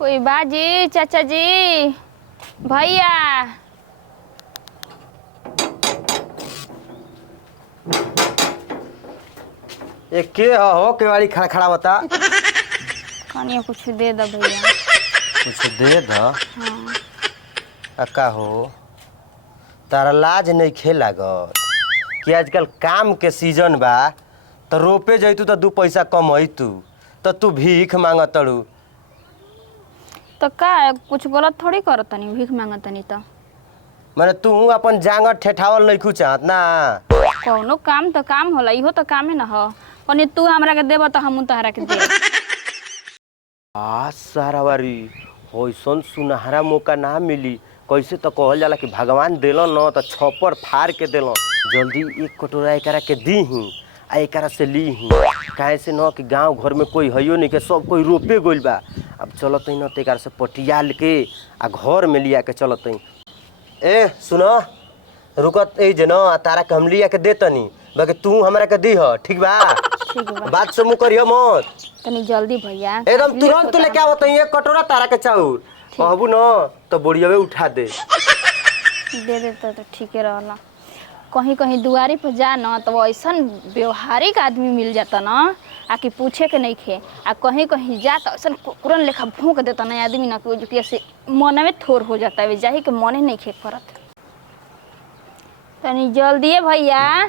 कोई बाजी चाचा जी भैया। ये के हो केवाड़ी खड़ा खड़ा बता। कनिया कुछ दे दो भैया। कुछ दे द। हाँ। अका हो तारा लाज नहीं खे लागत कि आजकल काम के सीजन बा तो रोपे जैतू तो 2 पैसा कमैतू तो तू भीख मांगतड़ू। तो का कुछ गलत थोड़ी करत तनी भीख मांगत तनी तो माने तू अपन जांगर ठेठावल नहीं खू चाहत ना। कौनो काम तो काम होला, इहो तो कामे न हो। कनी तू हमरा के देब तो हम तहरा के देब। सारावारी होइसन सुनहरा मौका ना मिली। कैसे तो कहल जाला कि भगवान देलन न तो छप्पर फाड़ के देलन। जल्दी एक कटोरा एकरा के दीही आ एकरा से लीही। काहे से न कि गांव घर में कोई हइयो नहीं के सब कोई रोपे गइल बा। अब चलतई न तो एकरा से पटियाल के आ घर में लिया के चलतई। ए सुनो रुकत ए जन तारा के हम लिया के देतनी बाकी तू हमरा के दीह ठीक बा। ठीक बा। बात से मुँह करियो मत। तनी जल्दी भैया। एकदम तुरंत लेके आवत एक कटोरा तारा के चाउर कहबू न तो बोरियावे उठा दे। दे देता तो ठीके रहला। कहीं कहीं दुआरी पर जा न तो ऐसा व्यवहारिक आदमी मिल जाता न आकि पूछे के नहीं खे। आ कहीं कहीं जा तो ऐसा कुकुरन लेखा भूक देता न आदमी न कि ऐसे मन में थोर हो जाता है जाही के मने नहीं खे करत। तनी जल्दी भैया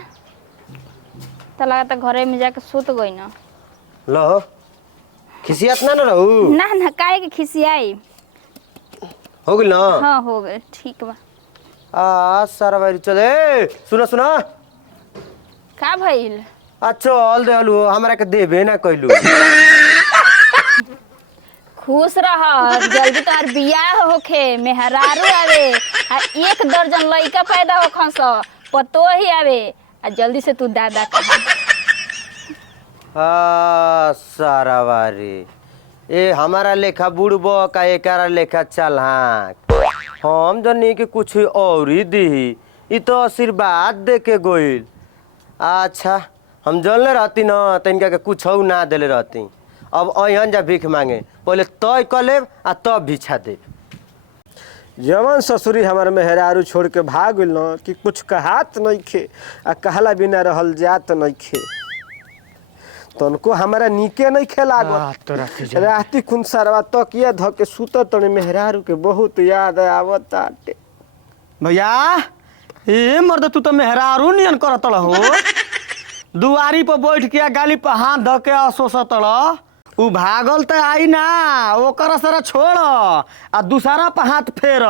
तो लगता घरे में जाके सुत गई न। लो खिसियत ना न रहू ना काहे के खिसियाई। हो गेल ना। हाँ हो गए ठीक बा। सारा बारी चले सुनो सुनो का भइल। चल दे अलू हमरा के देबे ना कइलू। खुश रह जल्दी तोहार बियाह होखे मेहरारू आवे आ 1 दर्जन लइका पैदा होखस पतो ही आवे आ जल्दी से तू दादा कहा। सारा बारी ए हमारा लेखा बुड़बो का एकरा लेखा चलहाक हम जनी के कुछ और ही दी। ई तो आशीर्वाद दे के गोइल। अच्छा हम जानले रहती न तो इनका के कुछ ना देले रहती। अब अहन जा भीख मांगे पहले तय कर लेब आ तब भिक्षा दे। जवन ससुरी हमार मेहरारू छोड़ के भाग गइल न कि कुछ कहात नहीं खे आ कहला बिना रहल जात नहीं खे तनको हमारा नीके नहीं खे लागत। राती खुन सरवा तकिया ध के सुतत तने मेहरारू के बहुत याद आवत आटे। भैया ए मर्द तू तो मेहरारू नियन करत हो। दुआरी पर बैठ के गाली पर हाथ ध के सोसतल उ भागल त आई ना ओकर सरा छोड़ आ दूसरा पर हाथ फेर।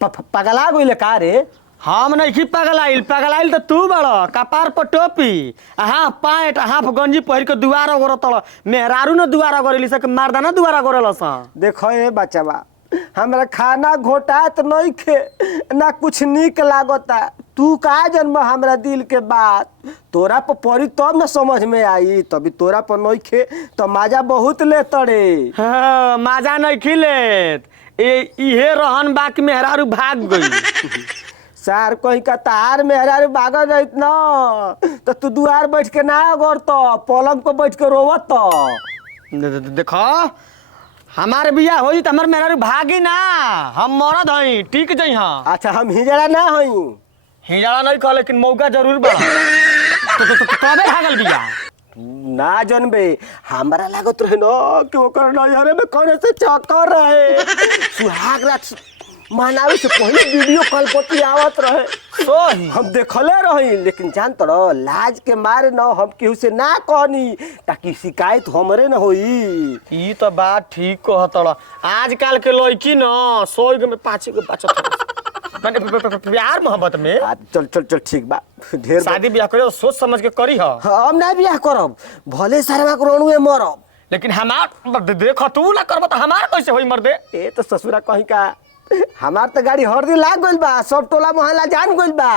पगला गइल का रे। हम नहीं पगलाइल पगलाइल तो तू बड़ कपार पर टोपी हाफ पैंट हाफ गंजी पहिर के दुआरा गोरतल मेहरारू न दुआरा गोरेली से मर्दाना दुआरा गोरेलस। देखो ए बच्चावा हमरा खाना घोटात नहीं खे ना कुछ नीक लागता। तू का जन्म हमरा दिल के बात तोरा पर पड़ी तब न समझ में आई। तभी तोरा पर नहीं खे तो मजा बहुत ले तड़े। हाँ मजा नहीं खिलेत इहे रहन बाकी मेहरारू भाग गई। सार कहीं का तार मेहरारू भागल रहित न तो तू दुआर बैठ के ना गोरत पलंग पर बैठ के रोवत। देखो हमारे बिया हो तो हमारे मेहरारू भागी ना हम मरद हई टिक जाइ। हाँ अच्छा हम हिजड़ा ना हई हिजड़ा नहीं कह लेकिन मौका जरूर बड़ा। तबे भागल बिया ना जनबे हमरा लागत रहे न कि ओकर नजरे में कौन से चक्कर रहे। सुहाग रात मनावे से पहले वीडियो कॉल पर आवत रहे सोही हम देखले रही। लेकिन जान तोड़ लाज के मारे न हम केहू से ना कहनी ताकि शिकायत हमरे न होई। ई तो बात ठीक कहतड़। आजकल के लड़की न 100 में 5 गो बचत माने प्यार मोहब्बत में। चल चल चल ठीक बा ढेर शादी ब्याह करे सोच समझ के करी ह। हम ना बियाह करब भले सारा करोड़ुए मरब लेकिन हमार देख तू ना करब तो हमार कैसे होई मर्दे। ए तो ससुरा कहीं का हमार तो गाड़ी हर दिन लाग गइल बा सब टोला मोहल्ला जान गइल बा।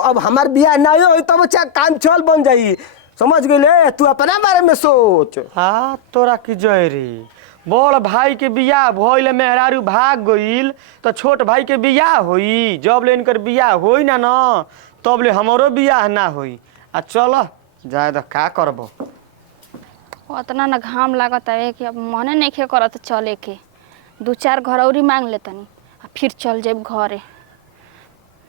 अब हमार बियाह नहीं होई तब काम चल बन जाई समझ गइले। तू अपना बारे में सोच। हाँ तोरा की जय रे बड़ भाई के बियाह भइल मेहरारू भाग गइल तो छोट भाई के बियाह होई। जब ले इनकर बियाह होई ना न तब ले हमरो बियाह ना होई। आ चल जाए तो का करबो। उतना ना घाम लागत है कि अब मने नहीं खे करत चले के। 2-4 घर औरी मांग लेतनी आ फिर चल जाब घरे।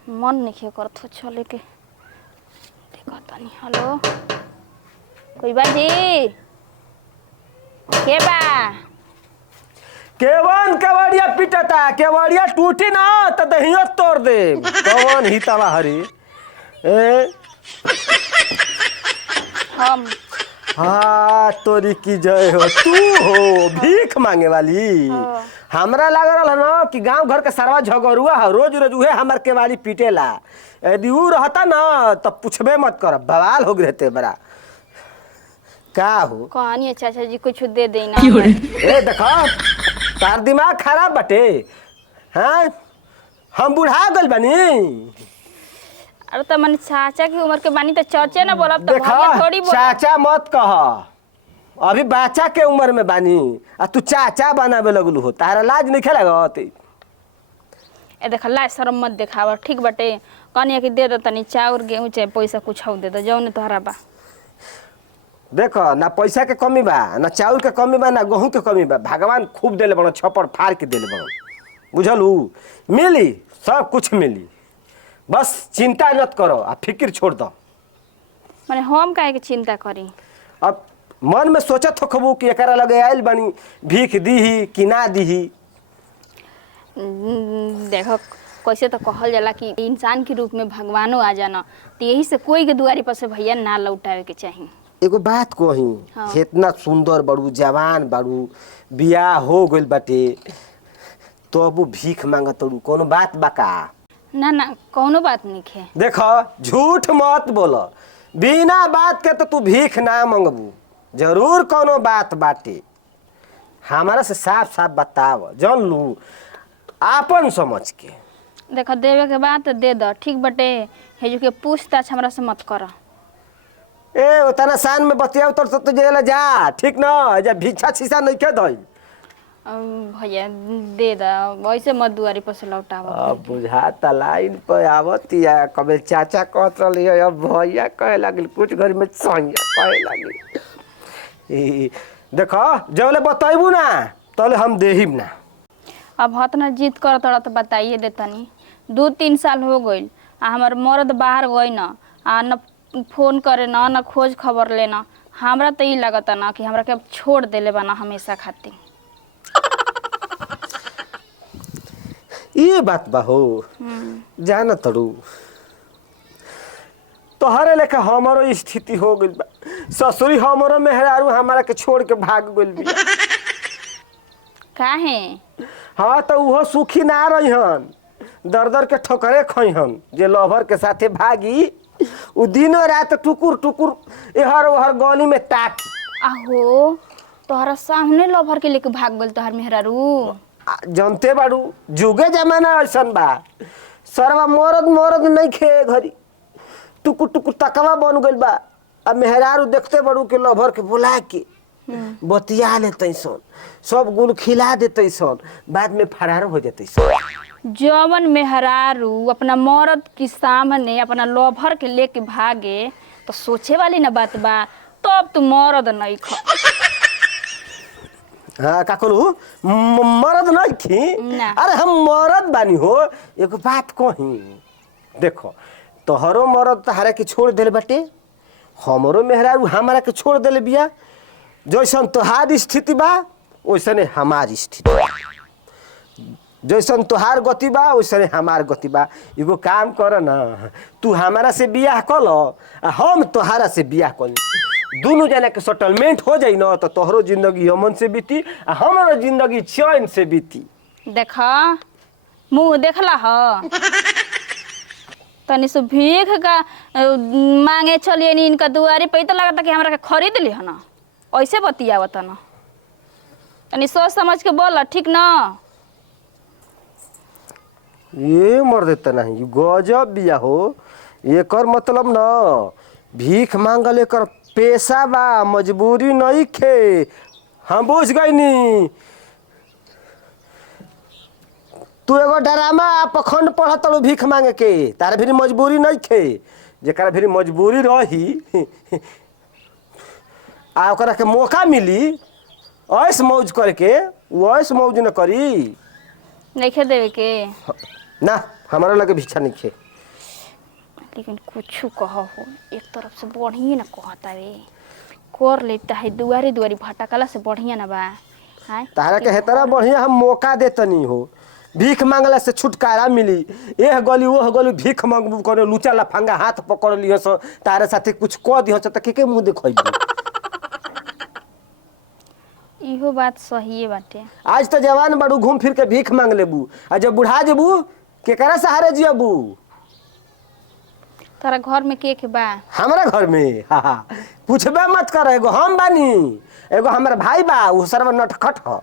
मन नहीं खे करत चले के। देखतनी। हेलो कोई बाजी के बा? केवन केवड़िया पिटता, केवड़िया टूटी ना तो दहियो तोड़ दे। कौन हितावा हरी ए? हम हाँ तोरी की जय हो। तू हो भीख मांगे वाली? हाँ। हमरा लग रहा ना कि गांव घर के सरवा झगड़ुआ है, रोज रोज उहे हमार केवाड़ी पीटेला। यदि ऊ रहता ना तो पूछबे मत कर, बवाल हो गए बड़ा। का हो कहानी चाचा जी कुछ दे देना। ए देखो तार दिमाग खराब बटे। हाँ हम बुढ़ा गल बनी। अरे तो मन चाचा की उम्र के बानी तो चर्चे ना बोलब तो देखा भैया थोड़ी बोल। चाचा मत कह, अभी बच्चा के उम्र में बानी आ तू चाचा बनावे लगलू हो। तारा लाज नहीं खेला? ए देख ला शर्म मत देखावा ठीक बटे। कनिया की दे दो तनी चाउर गेहूं चाहे पैसा कुछ हो दे दो जौन तोहरा बा। देखो ना पैसा के कमी बा, ना चाउर के कमी बा, ना गेहूं के कमी बा। भगवान खूब देले बड़ो, छप्पर फाड़ के देले बड़ो। बुझलू? मिली सब कुछ मिली, बस चिंता मत करो आ फिक्र छोड़ दो। माने हम काहे के चिंता करी? अब मन में सोचत हो खबू कि एकरा लगे आइल बनी भीख दीही कि ना दीही। देखो कैसे तो कहल जाला कि इंसान के रूप में भगवानो आ जाना, तो यही से कोई के दुआरी पर से भैया ना लौटावे के चाहिए। एगो बात कही, हाँ। इतना सुंदर बड़ू, जवान बड़ू, बियाह हो गइल बाटे, तो अब भीख मांगत तड़ू, कोनो बात बाका? ना ना कोनो बात नहीं है। देखो झूठ मत बोलो, बिना बात के तो तू भीख ना मांगबू, जरूर कोनो बात बाटे। हमारा से साफ साफ बताव, जान लू आपन समझ के। देखो देवे के बात दे दो ठीक बटे। हेजू के पूछताछ हमरा से मत कर। ए उतना शान में बतियाव तो जेला जा, ठीक ना? जब भिक्षा शीशा नहीं के दई। भैया दे दो, वैसे मत दुआरी पर से लौटाव। अब बुझाता लाइन पे आवतिया, कबे चाचा कहत रही, अब भैया कहे लगिल, कुछ घर में सैया कहे लगिल। देखो जबले बतैबू ना तले हम देहिब ना। अब हतना जीत कर तोड़ा तो बताइए देतनी। 2-3 साल हो गइल आ हमार मर्द बाहर गई न आ न फोन करे न खोज खबर लेना। हमरा तो ई लगता ना कि हमरा के अब छोड़ देले बना हमेशा खातिर। ये बात बा हो, जाना तड़ू तोहरे लेके हमारो स्थिति हो गइल बा। ससुरी हमारो मेहरारू हमारा के छोड़ के भाग गइल बिया। काहे? हाँ तो उहो सुखी ना रहीहन, दर दर के ठोकरे खइहन। जे लवर के साथे भागी उ दिनो रात टुकुर टुकुर एहर ओहर गली में ताकी। आहो तोहरा सामने लभर के लेके भाग गइल तोहर मेहरारू। जनते बाड़ू जुगे जमाना ऐसन बा, सरवा मरद नहीं खे घरी, टुकुर टुकुर तकवा बन गइल बा। अब मेहरारू देखते बाड़ू के लभर के बुला के बतिया लेते सन, सब गुल खिला देते सन, बाद में फरार हो जाते सन। जवन मेहरारू अपना मर्द के सामने अपना लभर के लेके भागे तो सोचे वाली ना बात बा। तब तू मर्द नहीं ख। हाँ का कहलू मरद नहीं थी? ना। अरे हम मरद बानी हो। एगो बात कही, देखो तोहरो मरद तहरा के छोड़ देले बाटे, हमरो मेहरारू हमारा के छोड़ देले बिया। जैसन तोहार स्थिति बा वैसने हमार स्थिति बा, जैसन तोहार गति बा वैसने हमार गति बा। एगो काम कर ना, तू हमारा से बियाह कर लो आ हम तोहारा से बियाह कर, दोनों जना के सेटलमेंट हो जाई ना, तो तोहरो जिंदगी अमन से बीती आ हमारो जिंदगी चैन से बीती। देखा मुँह देखला ह तनी से भीख का मांगे चलिए नी इनका दुआरी पे तो लगता कि हमरा के खरीद ली है ना। ऐसे बतियावत ना, तनी सोच समझ के बोल ठीक ना। ये मर देता नहीं, गजब बिया हो। एकर मतलब ना भीख मांगल एकर पेशा बा, मजबूरी नहीं खे। हम बुझ गई नी। तू एगो ड्रामा पखंड पढ़त लो भीख मांगे के, तारा भी मजबूरी नहीं खे। जेकरा भी मजबूरी रही आ ओकरा के मौका मिली ऐस मौज करके वो ऐस मौज न करी। नहीं देवे के ना हमारा लगे भिक्षा नहीं खे। लेकिन कुछ कहो हो एक तरफ से बढ़िया ना कहता रे कर लेता है दुआरी दुआरी भटकला से बढ़िया ना बा। हाँ तारा के हेतरा बढ़िया हम मौका देतनी हो भीख मांगला से छुटकारा मिली। एह गली ओह गली भीख मांगबू करे लुचा लफंगा हाथ पकड़ लियो सो तारे साथे कुछ कह दियो त के मुंह देखइबू। इहो बात सही बाटे। आज तो जवान बड़ू घूम फिर के भीख मांग लेबू आ जब बुढ़ा जेबू केकरा सहारे जियबू। तारा घर में के बा? हमारा घर में हा पूछबे मत कर। एगो हम बानी एगो हमारा भाई बा उ सरवा नटखट ह।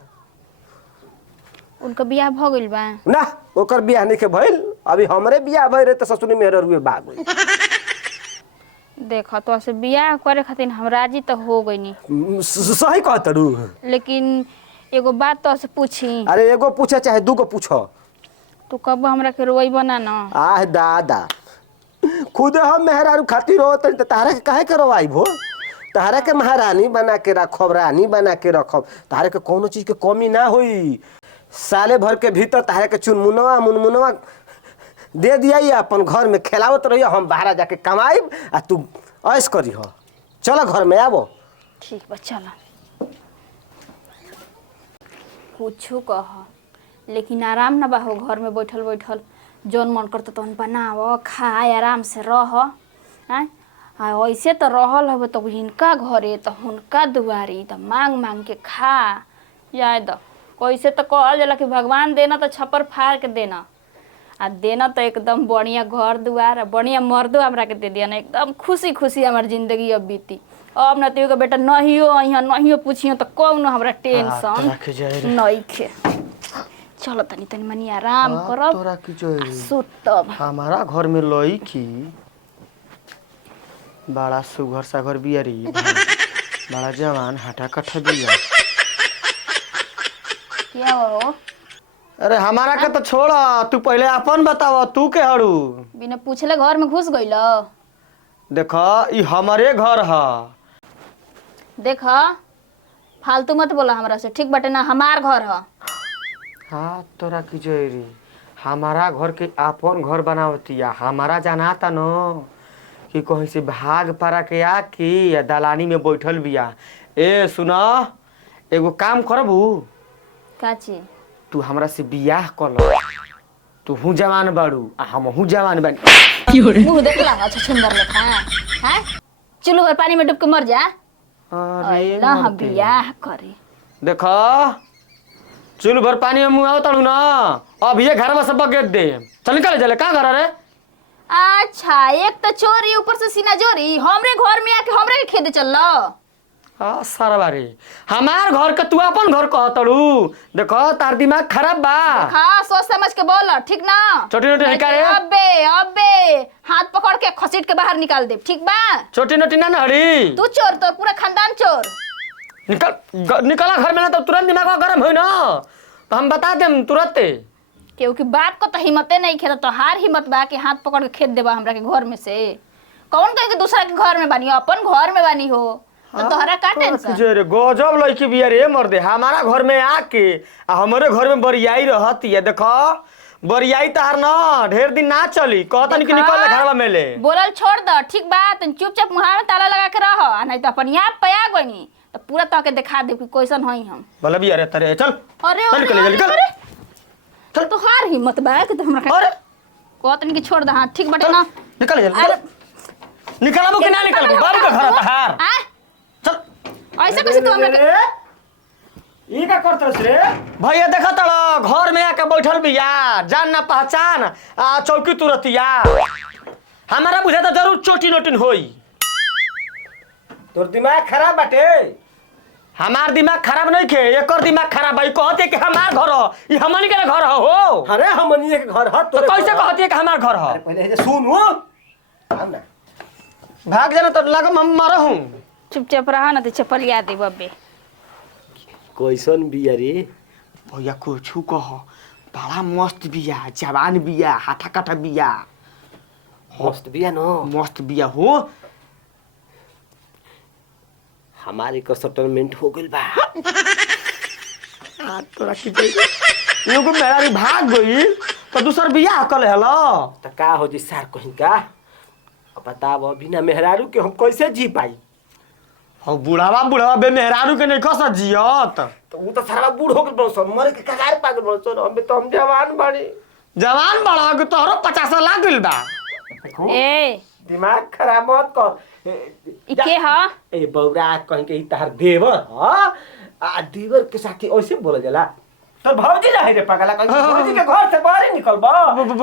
उनका बियाह भ गइल बा? ना ओकर बियाह नहीं के भइल अभी हमरे बियाह भइ रहे त ससुरी मेहर रुए बाग गई। देख तो से बियाह करे खातिर हम राजी तो हो गइनी। सही कहतरू। लेकिन एगो बात तो से पूछी। अरे एगो पूछे चाहे दूगो पूछो। तू कब हमरा के रोई बना ना? आह दादा खुद हम मेहरारू खातिर हो त तारा के काहे करवाई भो। तारा के महारानी बना के रखब रानी बना के रखब तारा के कोनो चीज के कमी ना होई। साले भर के भीतर तारा के चुनमुनवा मुनमुनवा दे दिया अपन घर में खेलावत रही हम बाहर जाके कमाई आ तू ऐश करी हो। चलो घर में आबो। ठीक बा चला। कुछो कह लेकिन आराम ना बा हो घर में बैठल बैठल जौन मन करता तौन बनाव खाए आराम से रह। ऐसे तो रहल हब तो हिनका घरे तो हुनका दुआरी तो मांग मांग के खा याद कैसे तो कहल जाला कि भगवान देना तो छप्पर फाड़ के देना आ देना तो एकदम बढ़िया घर दुआर बढ़िया मर्दो हमरा के दे दिया ना एकदम खुशी खुशी हमार जिंदगी अब बीती। अब ना तेरे बेटा नहियो अहिया नहियो पूछियो तो कौन हमरा टेंशन नहीं खे। चलो तनी तनी मनी आराम करब तोरा की जोरी सुतब। हमारा घर में लई की बड़ा सुघर सागर बियारी बड़ा जवान हटा कट्ठा बिया। क्या हो? अरे हमारा के तो छोड़ तू पहले अपन बताव तू के हड़ू। बिना पूछले घर में घुस गइल। देखो ई हमारे घर ह। देख फालतू मत बोला हमरा से ठीक बाटे ना हमार घर ह। हाँ तोरा की जोरी हमारा घर के अपन घर बनावतिया हमारा जानाता न कि कहीं से भाग पारा के आके या दलानी में बैठल बिया। ए सुना एगो काम करबू का चीज? तू हमरा से बियाह कर लो। तू हूँ जवान बाड़ू आ हम हूँ जवान बानी। मुंह देखला अच्छा सुंदर लेखा हैं चुल्लू भर पानी में डूब के मर जा। अरे ना हम बियाह करे। देखो चुल्लू भर पानी में मुँह आवताड़ू ना अब ये घर में सब बगेत दे। चल निकल जले का घर रे। अच्छा एक तो चोरी ऊपर से सीना जोरी हमरे घर में आके हमरे के खेदे चल लो। हाँ सरबारी हमार घर के तू अपन घर कहतड़ू। देखो तार दिमाग खराब बा। हाँ सोच समझ के बोल ठीक ना। छोटी नोटी निकाले अबे अबे हाथ पकड़ के खसीट के बाहर निकाल दे ठीक बा। छोटी नोटी ना हरी तू चोर तो पूरा खानदान चोर। निकला घर में ना तो तुरंत दिमाग गरम हो ना तो हम बता देम तुरंत। क्योंकि बाप को तो हिम्मते नहीं खेता तो हार हिम्मत बा कि हाथ पकड़ के खेत देबा हमरा के घर में से। कौन कहे कि दूसरा के घर में बानी अपन घर में बानी हो तो तोहरा का टेंशन। रे गजब लड़की बिया रे मर्दे हमारा घर में आके आ हमारे घर में बरियाई रहती है। देखो बरियाई तार ना ढेर दिन ना चली कहता नहीं कि निकल घरवा में ले। बोलल छोड़ द ठीक बा तुम चुपचाप मुहां में ताला लगा के रह नहीं तो अपन यहाँ पे आ गनी तो पूरा तो के दिखा दे कि कैसन हई हम। बोला बिया रे तरे चल अरे चल निकल निकल चल तो हार हिम्मत बा कि हमरा का अरे कहतन कि छोड़ द हां ठीक बाटे ना। निकल अरे निकलबो कि ना निकलबो बाबू का घर हार चल ऐसा कैसे तू हमरा के ई का करतस रे। भैया देखा तड़ घर में आके बैठल बिया जान ना पहचान आ चौकी तुरतिया हमारा बुझा तो जरूर चोटी नोटिन होई। तोर दिमाग खराब बाटे। हमार दिमाग खराब नहीं खे एकर दिमाग खराब भाई कहते कि हमार घर हो ई हमनी के घर हो। अरे हमनी के घर ह तो कैसे कहती है कि हमार घर हो। पहले ये सुन हो आम ना भाग जाना तो लगम हम मर हूं। चुपचाप रहा ना तो चपलिया दे बब्बे। कैसन बिया रे। भैया कुछ कह बड़ा मस्त बिया जवान बिया हाथा काटा बिया मस्त बिया न मस्त बिया हो। हमारे का सेटलमेंट हो गइल बा। आ तोरा की एगो मेहरारू भाग गई तो दूसर बियाह कर हेलो। त का हो जी सर कहीं का? अब बताब बिना मेहरारू के हम कैसे जी पाई? हो बुढ़ावा बे मेहरारू के नहीं खस जियत। तो वो तो सारा बूढ़ हो गइल बड़ सन, मरे के कगार पागल बड़ सन। हम जवान बाड़ी। जवान बड़ा के तोहरो 50 लाग गइल बा। ए दिमाग खराब मत कर। ई के ह? ए बौरा कहीं के तार देवर ह। आ देवर के साथ ऐसे बोला जाला? तो भौजी रहे रे पगला, कहीं भौजी के घर से बाहर ही निकलबा।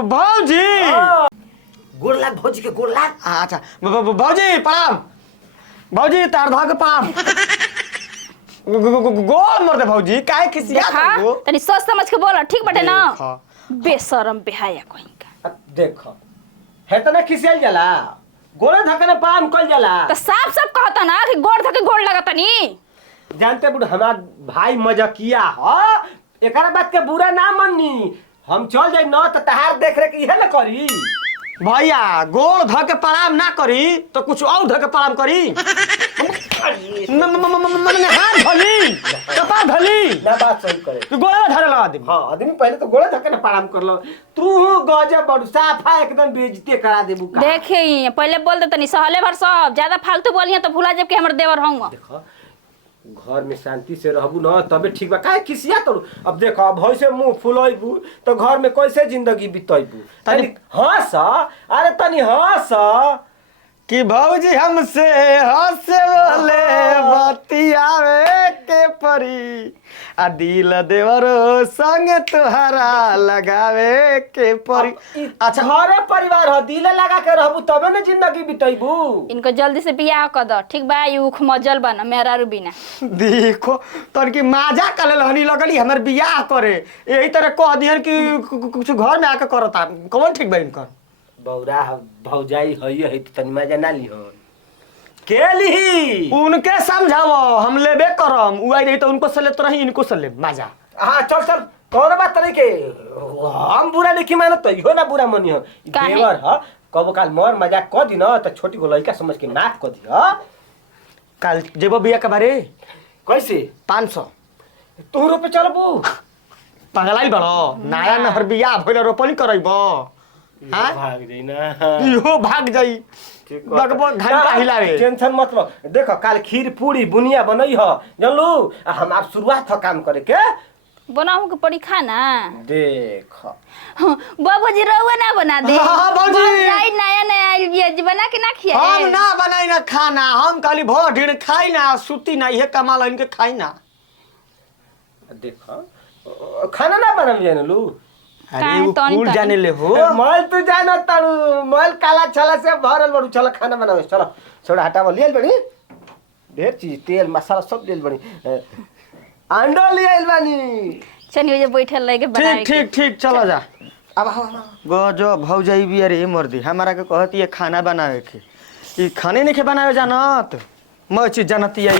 भौजी गोड़ लाग भौजी के गोड़ लाग। अच्छा भौजी प्रणाम। भौजी तार धा के प्रणाम। गोल मर दे भौजी काहे खिसिया देखा तू? तनी सोच समझ के बोल, ठीक बटे ना? देखा। बेशरम बेहाया कहीं का। अब देखो है तो ना खिसियल जाला, गोड़े धक्के में पाम कल जाला। तो साफ साफ कहता ना कि गोड़ धके गोड़ लगता नी। जानते बुढ़ हमार भाई मजकिया ह, एकरा बात के बुरा ना मननी। हम चल जाई न तो तहार देख रेख इहे न करी। भैया गोड़ ध के प्रणाम ना करी तो कुछ और ध के प्रणाम करी। मने हाथ धली कपा धली ना बात सही करे। तू गोड़ में धरे लगा दे। हाँ आदमी पहले तो गोड़े धक्के न प्रणाम कर लो। तू गजब बड़ू साफा एकदम बेइज्जती करा देबू का। देखे पहले बोल दे तनी सहले भर सब, ज्यादा फालतू बोलिए तो भुला जब के हमर देवर होंगे। देखो घर में शांति से रहबू न तबे ठीक बा। काहे खिसिया तो? अब देखो अब भैसे मुंह फुलैबू तो घर में कैसे जिंदगी बितैबू? तनी हंस, अरे तनी हंस। कि भौजी हमसे हंसे बोले बतियावे के परी आ दिल देवरो संग तुहरा लगावे के परी। अच्छा घरे परिवार हो, दिले लगा के रहबू तबे न जिंदगी बितैबू। इनको जल्दी से बियाह कर दो, ठीक बा? यू उख मजल बना मेहरारू बिना। देखो तोर की माजा कले हनी लगली हमर बियाह करे, यही तरह कह दिहन कि कुछ घर में आके करता। कौन ठीक बा इनकर? बौरा भौजाई है तो तनी मजा ना लिहो। के लिही? उनके समझावो, हम लेबे करम। उ आई रही तो उनको से लेत रही, इनको से ले मजा। हाँ चल चल कौन बात तरी के हम बुरा नहीं मानत तो इहो ना बुरा मनी हो। काहे? देवर ह कबो काल मर मजाक क दी न त छोटी को लइका समझ के माफ क दी ह। कल जेबो बिया के बारे कैसे 500 तू रुपए चलबू? पगलाई बड़ो नया नहर बिया भइल रोपनी करइबो। हां भाग जाई ना। इहो भाग जाई लगभग घंटा हिलावे। टेंशन मत लो। देखो काल खीर पूरी बुनिया बनई ह जानलू। हमार शुरुआत ह काम करे के। बनाऊ के पड़ी खाना। देख बाबूजी रहुआ ना बना दे। हाँ, बाबूजी। नया नया आइल बिया जी, बना के ना खिया। हम ना बनाई ना खाना, हम खाली भो ढीड़ खाई ना सुती ना, ये कमाल इनके खाई ना। देखो खाना ना बनम जानलू। अरे वो कूल जाने ले हो। मल तू जाना तारू, मल काला छला से भरल बड़ू। चलो खाना बनाओ। चलो छोड़ा हटावा लियल बड़ी ढेर चीज, तेल मसाला सब लियल बड़ी। अंडा लियल बानी। चलिए जे बैठल लेके बनावे ठीक ठीक ठीक चलो जा। अब गजब भौजाई भी अरे मर्दी हमारा के कहती है खाना बनावे के। ई खाने नहीं के बनावे जानत, मैं चीज जानती है।